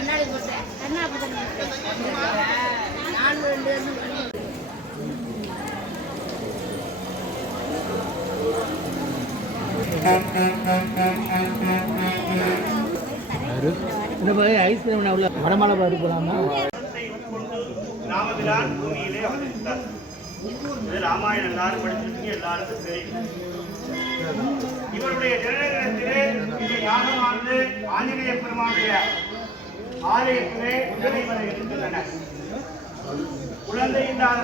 கண்ணாடி போட்டேன் நான் 2 ஐஸ்கிரீம் வடமலை பாரு போலாமா ராமபிரான் பூமியிலே அவதரித்தார். ராமாயணம் எல்லாரும் படிச்சிருக்கீங்க, எல்லாருக்கும் தெரியும். இவருடைய ஜனநகரத்திலே இந்த யாகமானது ஆஞ்சநேய பெருமானுடைய ஆலயத்திலே நடைபெற இருக்கின்றன. குழந்தை இல்லாத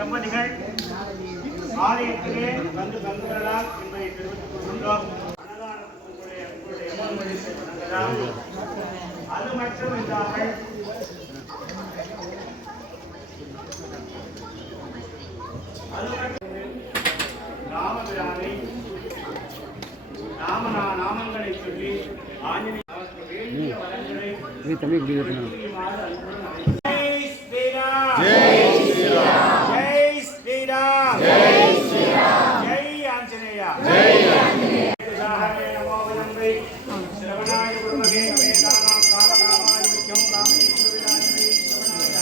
தம்பதிகள் ஆலயத்திலே வந்து பங்குபெறலாம் என்பதை தெரிவித்துக் கொள்கின்றோம். அது மட்டும் இல்லாமல் ராமபிரானை நாமங்களை சொல்லி ஆஞ்சநேயருக்கு வேண்டிய வரங்களை ஜெய் ஸ்ரீராம் ஜெய் ஸ்ரீராம் ஜெய் ஸ்ரீராம் ஜெய் ஸ்ரீராம் ஜெய் ஆஞ்சநேயா ஜெய் ஆஞ்சநேயா சாஹவே நமோ வலம்பை ஸ்ரவணாய குருமகே வேதானாம் காமகாமாய விக்யம் காமேஸ்வர விதானமே ஸ்ரவணாய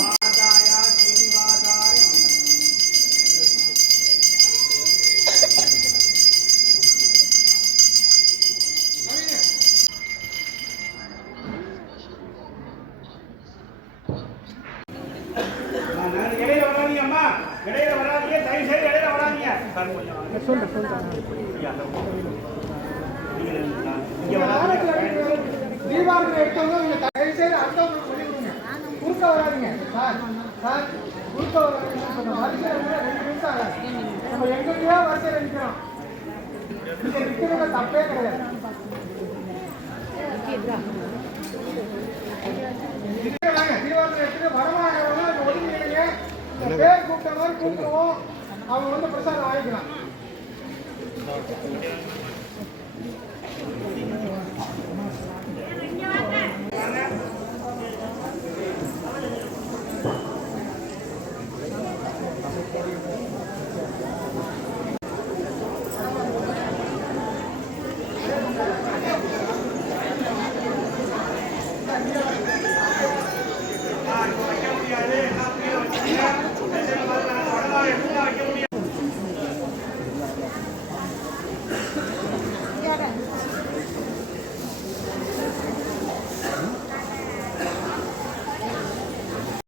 மகாதாய ஸ்ரீனிவாசாய இடையில வராதீங்க, தயவு செய்து இடையில வராதீங்க. தீபாவளி எடுத்தவங்க நீங்க தயவு செய்து அடுத்தவங்களுக்கு சொல்லி கொடுங்க. குறுக்க வராதிங்க சார். சார் குறுக்க வராதிங்க. வரிசையில் 2 நிமிஷம் ஆகாது. நம்ம எங்கேயோ வரிசையில் நிற்கிறோம். இங்கே நிற்கிறது தப்பே கிடையாது. தீபாவளி எடுத்துட்டு வரமாட்டவங்க ஒதுங்கிடுங்க. பேர் கூப்பிட்ட மாதிரி கூப்பிடுவோம். அவங்க வந்து பிரசாதம் வாங்கிக்கலாம்.